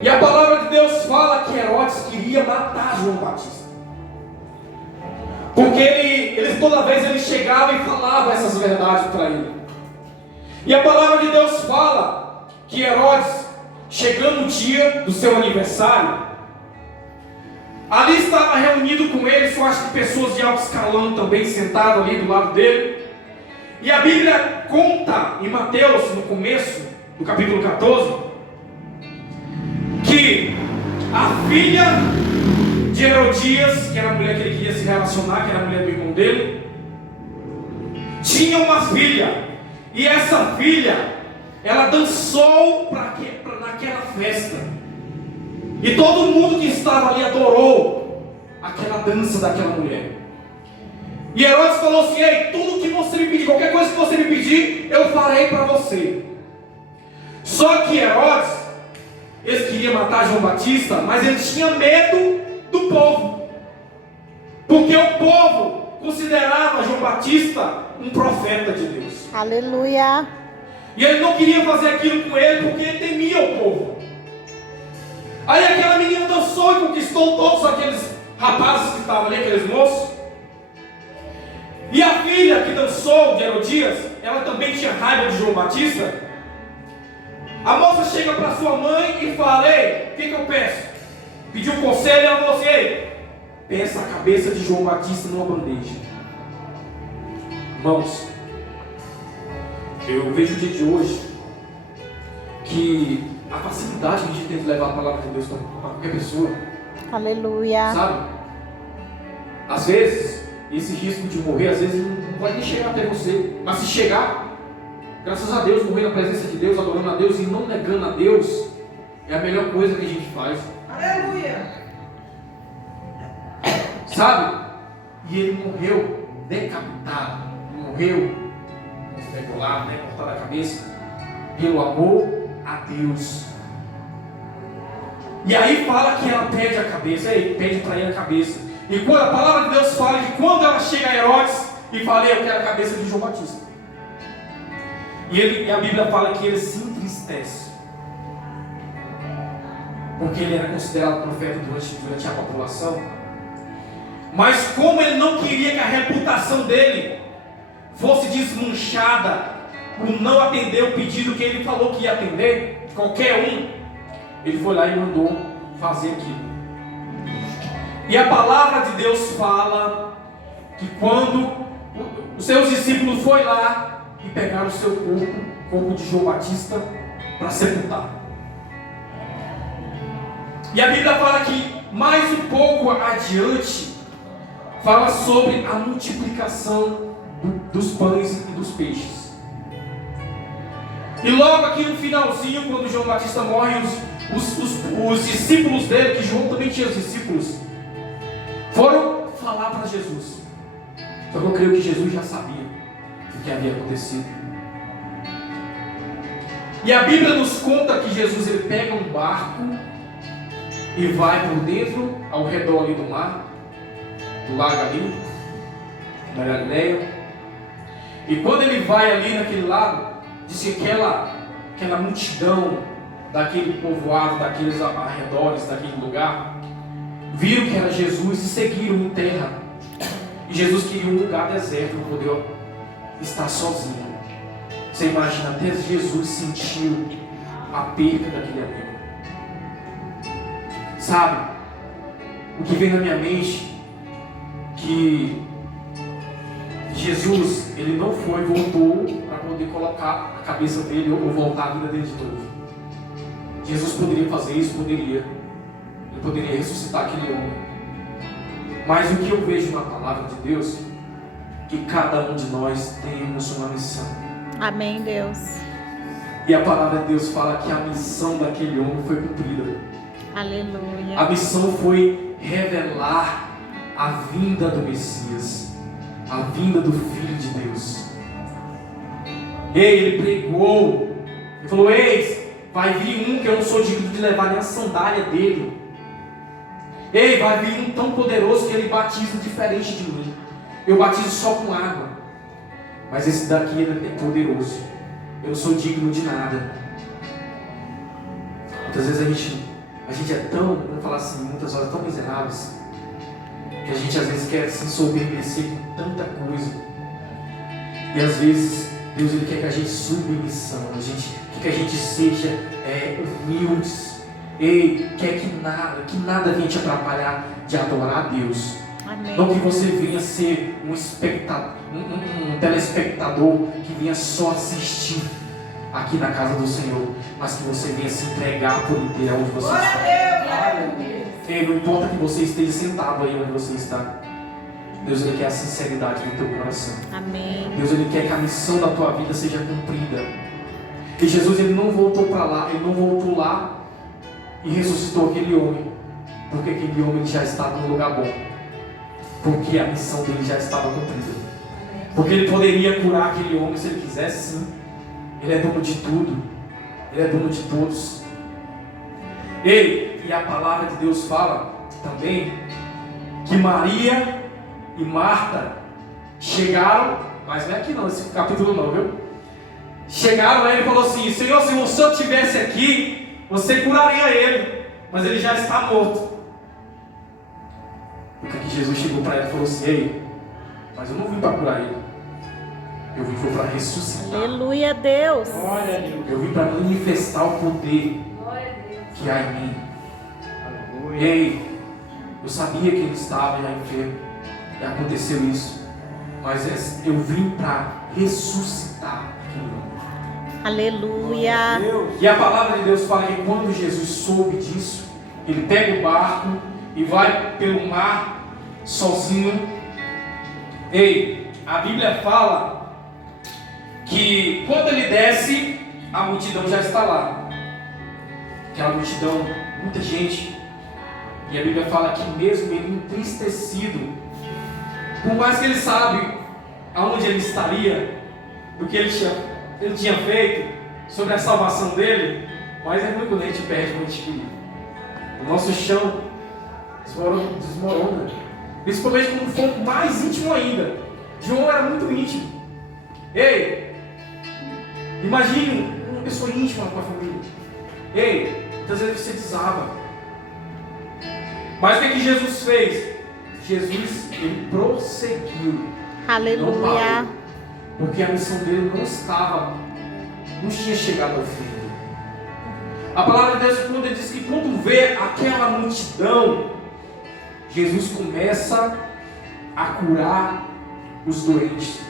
E a palavra de Deus fala que Herodes queria matar João Batista. Porque ele toda vez ele chegava e falava essas verdades para ele. E a palavra de Deus fala que Herodes, chegando o dia do seu aniversário, ali estava reunido com ele, eu acho que pessoas de alto escalão também sentadas ali do lado dele. E a Bíblia conta em Mateus, no começo do capítulo 14, que a filha de Herodias, que era a mulher que ele queria se relacionar, que era a mulher do irmão dele, tinha uma filha. E essa filha, ela dançou naquela festa. E todo mundo que estava ali adorou aquela dança daquela mulher. E Herodes falou assim: ei, tudo que você me pedir, qualquer coisa que você me pedir, eu farei para você. Só que Herodes, ele queria matar João Batista, mas ele tinha medo do povo. Porque o povo considerava João Batista um profeta de Deus. Aleluia. E ele não queria fazer aquilo com ele porque ele temia o povo. Aí aquela menina dançou e conquistou todos aqueles rapazes que estavam ali, aqueles moços. E a filha que dançou de Herodias, ela também tinha raiva de João Batista. A moça chega para sua mãe e fala: ei, o que eu peço? Pediu um conselho e ela falou assim: ei, peça a cabeça de João Batista numa bandeja. Irmãos, eu vejo o dia de hoje que a facilidade que a gente tem de levar a palavra de Deus para qualquer pessoa. Aleluia. Sabe? Às vezes, esse risco de morrer, às vezes não pode nem chegar até você. Mas se chegar, graças a Deus, morrer na presença de Deus, adorando a Deus e não negando a Deus, é a melhor coisa que a gente faz. Aleluia. Sabe? E ele morreu decapitado. Morreu degolado, né? Cortado a cabeça. Pelo amor a Deus. E aí fala que ela pede a cabeça. Aí pede para ele a cabeça. E quando a palavra de Deus fala que quando ela chega a Herodes e fala: eu quero a cabeça de João Batista. E a Bíblia fala que ele se entristece, porque ele era considerado profeta durante a população. Mas como ele não queria que a reputação dele fosse desmanchada por não atender o pedido que ele falou que ia atender, qualquer um, ele foi lá e mandou fazer aquilo. E a palavra de Deus fala que quando os seus discípulos foram lá e pegaram o seu corpo de João Batista, para sepultar. E a Bíblia fala que mais um pouco adiante fala sobre a multiplicação dos pães e dos peixes. E logo aqui no finalzinho, quando João Batista morre, os discípulos dele, que João também tinha os discípulos, foram falar para Jesus. Só que eu creio que Jesus já sabia o que havia acontecido. E a Bíblia nos conta que Jesus ele pega um barco e vai por dentro, ao redor ali do mar, do lago ali, na Galileia. E quando ele vai ali naquele lago, diz que aquela multidão daquele povoado, daqueles arredores, daquele lugar, viram que era Jesus e seguiram em terra. E Jesus queria um lugar deserto para poder estar sozinho. Você imagina, até Jesus sentiu a perda daquele amigo. Sabe? O que vem na minha mente, que Jesus, ele não foi, voltou para poder colocar a cabeça dele ou voltar a vida dele de novo. Jesus poderia fazer isso, poderia. Ele poderia ressuscitar aquele homem. Mas o que eu vejo na palavra de Deus, que cada um de nós temos uma missão. Amém, Deus. E a palavra de Deus fala que a missão daquele homem foi cumprida. Aleluia. A missão foi revelar a vinda do Messias, a vinda do Filho de Deus. Ele pregou, ele falou: eis, vai vir um que eu não sou digno de levar nem a sandália dele. Ei, vai vir um tão poderoso que ele batiza diferente de mim. Eu batizo só com água, mas esse daqui ele é poderoso. Eu não sou digno de nada. Muitas vezes a gente A gente é tão, vamos falar assim, muitas horas tão miseráveis, que a gente às vezes quer se ensoberbecer com tanta coisa. E às vezes Deus ele quer que a gente suba em missão, quer que a gente seja humildes. Ei, quer que nada venha te atrapalhar de adorar a Deus. Amém. Não que você venha ser um telespectador que venha só assistir aqui na casa do Senhor, mas que você venha se entregar por inteiro onde você está. Ei, não importa que você esteja sentado aí onde você está. Deus ele quer a sinceridade do teu coração. Amém. Deus ele quer que a missão da tua vida seja cumprida. E Jesus ele não voltou para lá, ele não voltou lá e ressuscitou aquele homem, porque aquele homem já estava no lugar bom, porque a missão dele já estava cumprida, porque ele poderia curar aquele homem se ele quisesse, sim. Ele é dono de tudo, ele é dono de todos. E a palavra de Deus fala também que Maria e Marta chegaram, mas não é aqui não, esse capítulo não, viu? Chegaram aí e falou assim: Senhor, se o Senhor estivesse aqui, você curaria ele, mas ele já está morto. Porque que Jesus chegou para ele e falou assim: ei, mas eu não vim para curar ele, eu vim para ressuscitar. Aleluia, Deus. Eu vim para manifestar o poder que há em mim. Ei, eu sabia que ele estava já enfermo e aconteceu isso, mas eu vim para ressuscitar aquele homem. Aleluia. E a palavra de Deus fala que quando Jesus soube disso, ele pega o barco e vai pelo mar sozinho. Ei, a Bíblia fala que quando ele desce, a multidão já está lá. Aquela multidão, muita gente. E a Bíblia fala que mesmo ele entristecido, por mais que ele sabe aonde ele estaria, do que ele tinha feito, sobre a salvação dele, mas é muito quando a gente perde o ente querido. O nosso chão desmorona. Principalmente quando for mais íntimo ainda. João era muito íntimo. Ei, imagine uma pessoa íntima com a família. Ei, muitas vezes você desaba. Mas o que Jesus fez? Jesus, ele prosseguiu. Aleluia. Porque a missão dele não tinha chegado ao fim. A palavra de Deus quando diz que quando vê aquela multidão, Jesus começa a curar os doentes.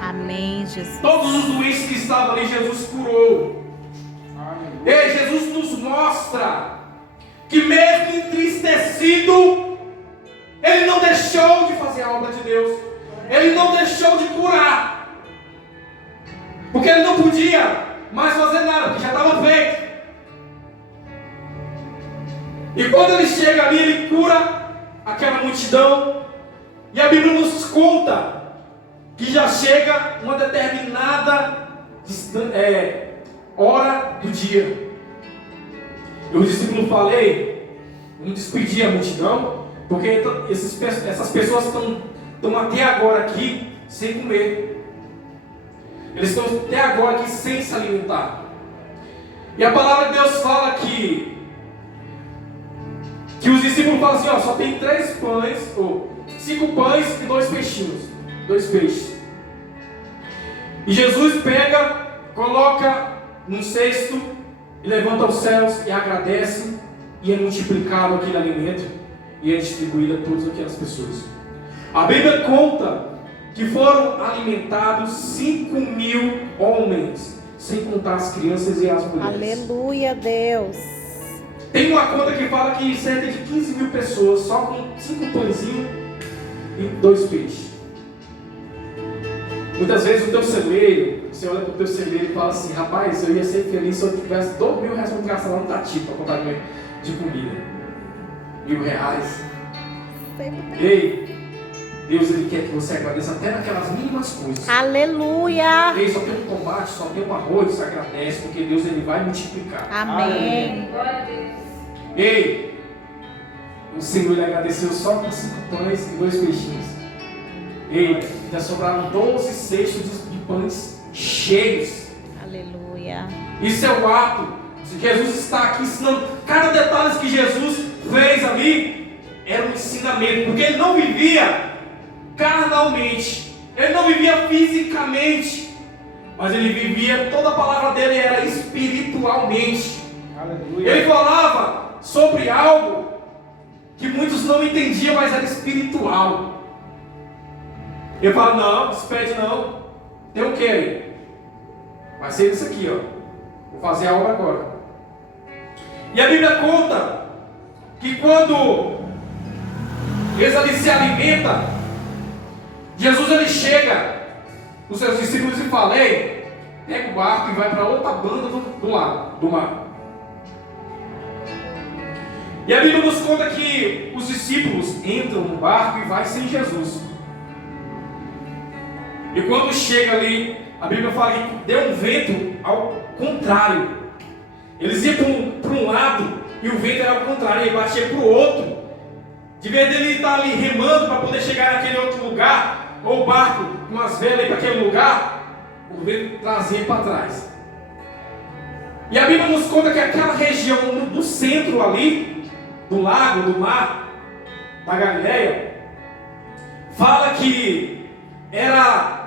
Amém, Jesus. Todos os doentes que estavam ali, Jesus curou. E Jesus nos mostra que mesmo entristecido, ele não deixou de fazer a obra de Deus. Ele não deixou de curar. Porque ele não podia mais fazer nada, porque já estava feito. E quando ele chega ali, ele cura aquela multidão. E a Bíblia nos conta que já chega uma determinada hora do dia. Eu, discípulo, falei, não despedi a multidão, porque essas pessoas estão até agora aqui sem comer. Eles estão até agora aqui sem se alimentar. E a palavra de Deus fala que os discípulos falam assim: ó, só tem 3 pães, ou 5 pães e 2 peixinhos, 2 peixes. E Jesus pega, coloca num cesto e levanta aos céus e agradece, e é multiplicado aquele alimento e é distribuído a todas aquelas pessoas. A Bíblia conta que foram alimentados 5.000 homens, sem contar as crianças e as mulheres. Aleluia, Deus. Tem uma conta que fala que cerca de 15.000 pessoas, só com 5 pãezinhos e 2 peixes. Muitas vezes o teu celeiro, você olha para o teu celeiro e fala assim: rapaz, eu ia ser feliz se eu tivesse 2.000 reais para gastar lá no Tati para comprar de comida. 1.000 reais. Ei, Deus ele quer que você agradeça até naquelas mínimas coisas. Aleluia. Ei, só tem um tomate, só tem um arroz, você agradece, porque Deus ele vai multiplicar. Amém. Ei, o Senhor ele agradeceu só com 5 pães e 2 peixinhos. Ei, ainda sobraram 12 cestos de pães cheios. Aleluia. Isso é o ato Jesus está aqui ensinando. Cada detalhe que Jesus fez ali era um ensinamento, porque ele não vivia carnalmente, ele não vivia fisicamente, mas ele vivia, toda a palavra dele era espiritualmente. Aleluia. Ele falava sobre algo que muitos não entendiam, mas era espiritual. Ele fala: não, despede não, tem o que aí? Vai ser isso aqui, ó. Vou fazer a obra agora. E a Bíblia conta que quando eles ali se alimentam, Jesus ele chega os seus discípulos e fala: ei, pega o barco e vai para outra banda do lado do mar. E a Bíblia nos conta que os discípulos entram no barco e vai sem Jesus. E quando chega ali, a Bíblia fala que deu um vento ao contrário. Eles iam para um lado e o vento era ao contrário, ele batia para o outro. De vez dele estar ali remando para poder chegar naquele outro lugar, ou o barco com as velas para aquele lugar, o vento trazia para trás. E a Bíblia nos conta que aquela região do centro ali, do lago, do mar, da Galileia, fala que era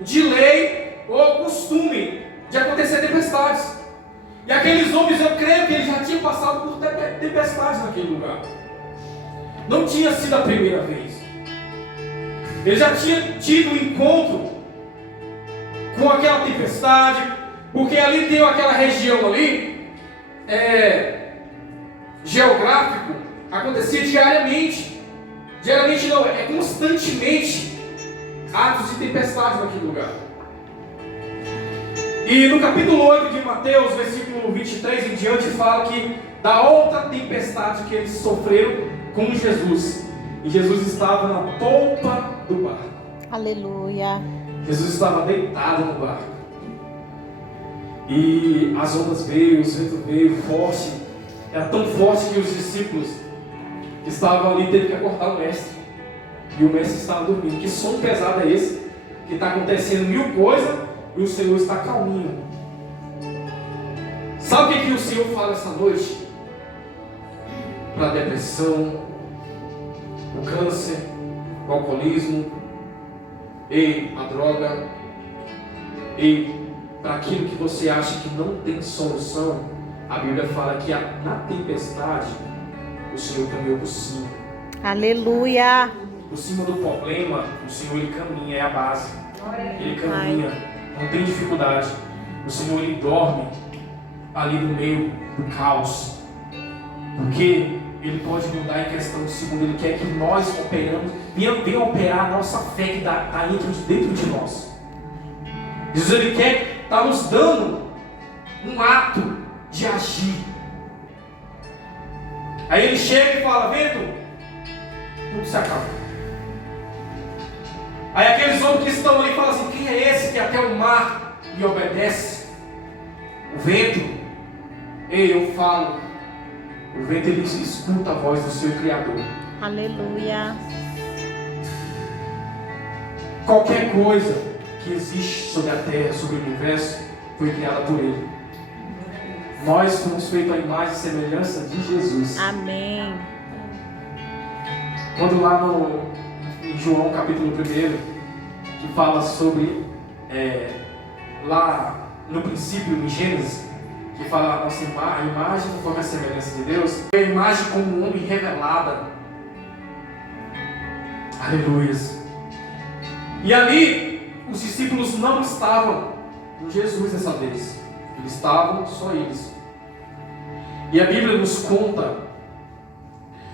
de lei ou costume de acontecer tempestades. E aqueles homens, eu creio que eles já tinham passado por tempestades naquele lugar. Não tinha sido a primeira vez. Ele já tinha tido um encontro com aquela tempestade, porque ali tem aquela região ali, geográfico, acontecia diariamente. Diariamente não, é constantemente atos de tempestade naquele lugar. E no capítulo 8 de Mateus, versículo 23 em diante, fala que da outra tempestade que eles sofreram com Jesus. E Jesus estava na polpa do barco. Aleluia. Jesus estava deitado no barco. E as ondas veio, o vento veio forte. Era tão forte que os discípulos que estavam ali teve que acordar o mestre. E o mestre estava dormindo. Que som pesado é esse? Que está acontecendo mil coisas e o Senhor está calminho. Sabe o que o Senhor fala essa noite? Para a depressão, o câncer, o alcoolismo, e a droga, e para aquilo que você acha que não tem solução, a Bíblia fala que na tempestade o Senhor caminhou por cima. Aleluia. Por cima do problema, o Senhor ele caminha, é a base. Ele caminha, não tem dificuldade. O Senhor ele dorme ali no meio do caos. Porque Ele pode mudar em questão de segundo. Ele quer que nós operamos, venha operar a nossa fé que está dentro de nós. Jesus ele quer estar nos dando um ato de agir. Aí ele chega e fala: vento, tudo se acaba. Aí aqueles homens que estão ali falam assim: quem é esse que até o mar lhe obedece? O vento. Ei, eu falo. O vento ele escuta a voz do seu Criador. Aleluia. Qualquer coisa que existe sobre a terra, sobre o universo, foi criada por Ele. Nós fomos feitos à imagem e semelhança de Jesus. Amém. Quando lá em João capítulo 1, que fala sobre lá no princípio, em Gênesis, que fala a nossa imagem conforme a semelhança de Deus, é a imagem como um homem revelada. Aleluias. E ali os discípulos não estavam com Jesus dessa vez. Eles estavam só eles. E a Bíblia nos conta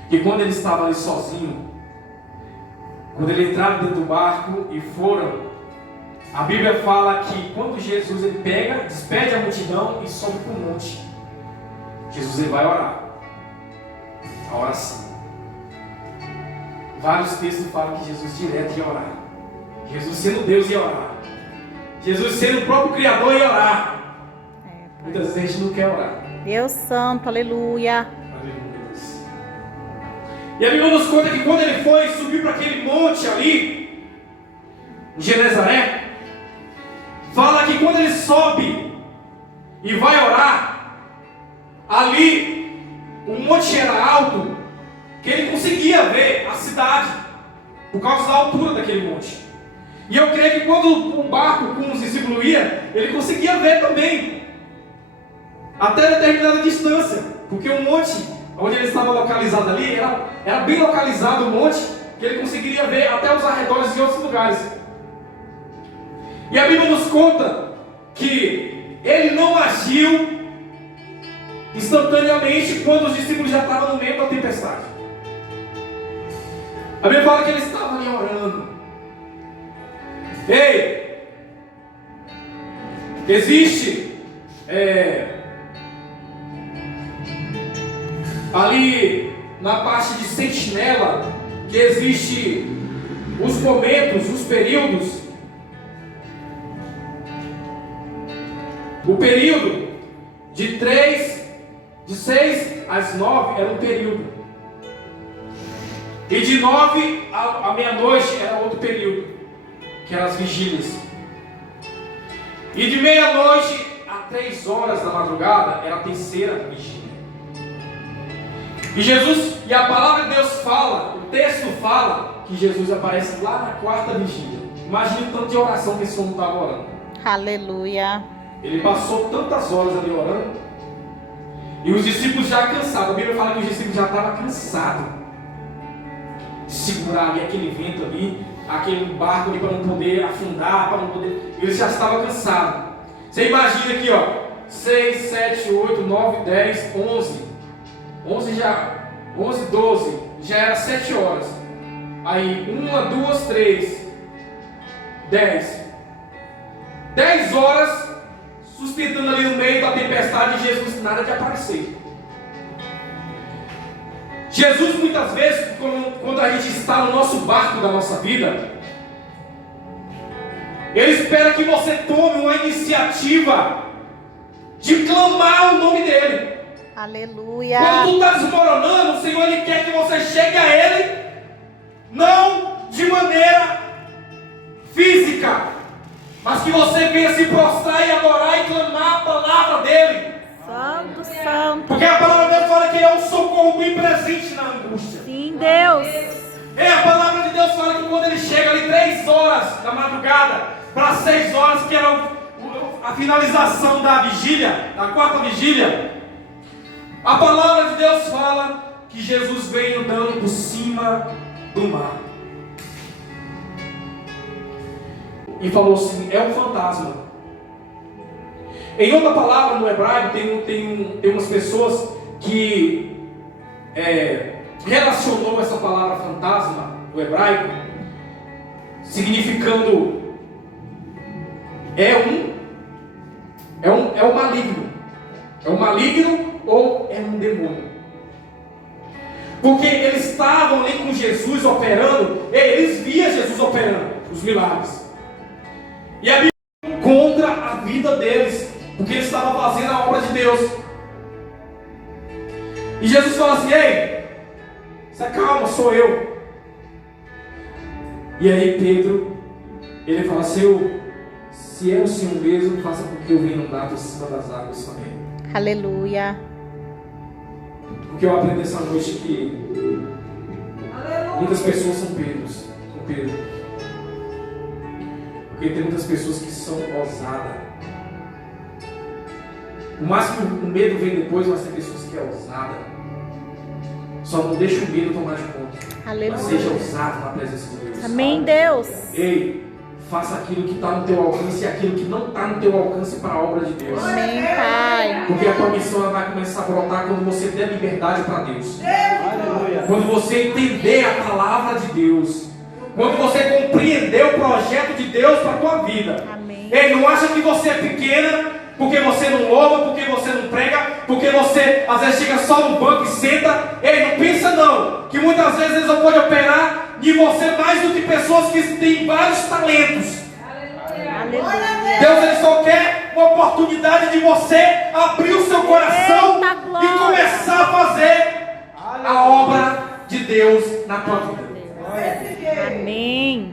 que quando ele estava ali sozinho, quando ele entraram dentro do barco e foram, a Bíblia fala que quando Jesus ele pega, despede a multidão e sobe para o monte, Jesus ele vai orar. A oração. Vários textos falam que Jesus direto ia orar. Jesus sendo Deus ia orar. Jesus sendo o próprio Criador ia orar. Muitas vezes a gente não quer orar. Deus santo, aleluia. Aleluia. E a Bíblia nos conta que quando ele foi subir para aquele monte ali, em Genezaré, fala que quando ele sobe e vai orar, ali o monte era alto, que ele conseguia ver a cidade, por causa da altura daquele monte. E eu creio que quando o barco com os discípulos ia, ele conseguia ver também, até determinada distância, porque o monte, onde ele estava localizado ali, era bem localizado o monte, que ele conseguiria ver até os arredores de outros lugares. E a Bíblia nos conta que ele não agiu instantaneamente quando os discípulos já estavam no meio da tempestade. A Bíblia fala que ele estava ali orando. Ei, existe ali na parte de sentinela, que existe os momentos, os períodos. O período de 6 às 9 era um período. E de 9 à meia-noite era outro período, que eram as vigílias. E de meia-noite a 3 horas da madrugada era a terceira vigília. E a palavra de Deus fala, o texto fala, que Jesus aparece lá na quarta vigília. Imagina o tanto de oração que esse homem estava orando. Aleluia. Ele passou tantas horas ali orando. E os discípulos já cansados. A Bíblia fala que os discípulos já estavam cansados de segurar ali aquele vento ali, aquele barco ali para não poder afundar, para não poder. Eles já estavam cansados. Você imagina aqui, ó, 6, 7, 8, 9, 10, 11, 12, já era 7 horas. Aí 1, 2, 3, 10 horas sustentando ali no meio da tempestade de Jesus, nada de aparecer. Jesus muitas vezes, quando a gente está no nosso barco da nossa vida, Ele espera que você tome uma iniciativa de clamar o nome dEle. Aleluia. Quando tudo está desmoronando, o Senhor Ele quer que você chegue a Ele, não de maneira física, mas que você venha se prostrar e adorar e clamar a palavra dEle. Santo, santo. Porque a palavra de Deus fala que Ele é um socorro bem presente na angústia. Sim, Deus. A palavra de Deus fala que quando Ele chega ali 3 horas da madrugada para 6 horas, que era a finalização da vigília, da quarta vigília, a palavra de Deus fala que Jesus veio andando por cima do mar. E falou assim: é um fantasma. Em outra palavra, no hebraico, tem umas pessoas que relacionou essa palavra fantasma no hebraico, significando é um maligno. É um maligno ou é um demônio. Porque eles estavam ali com Jesus operando, eles viam Jesus operando os milagres. E a Bíblia contra a vida deles, porque eles estavam fazendo a obra de Deus. E Jesus fala assim: ei, se calma, sou eu. E aí Pedro, ele fala: Senhor, se é o Senhor mesmo, faça com que eu venha andar por cima das águas também. Aleluia. Porque eu aprendi essa noite que muitas pessoas são Pedros. Porque tem muitas pessoas que são ousadas. O máximo o medo vem depois, mas tem pessoas que é ousada. Só não deixa o medo tomar de conta. Aleluia. Mas seja ousado na presença de Deus. Amém, Deus. Ei, faça aquilo que está no teu alcance e aquilo que não está no teu alcance para a obra de Deus. Amém, Pai. Porque a tua missão ela vai começar a brotar quando você der liberdade para Deus. Quando você entender a palavra de Deus. Quando você compreender o projeto de Deus para a tua vida. Amém. Ei, não acha que você é pequena porque você não louva, porque você não prega, porque você às vezes chega só no banco e senta. Ei, não pensa não, que muitas vezes Deus pode operar em você mais do que pessoas que têm vários talentos. Aleluia. Deus ele só quer uma oportunidade de você abrir o seu coração Eita, glória. e começar a fazer a obra de Deus na tua vida. Amém.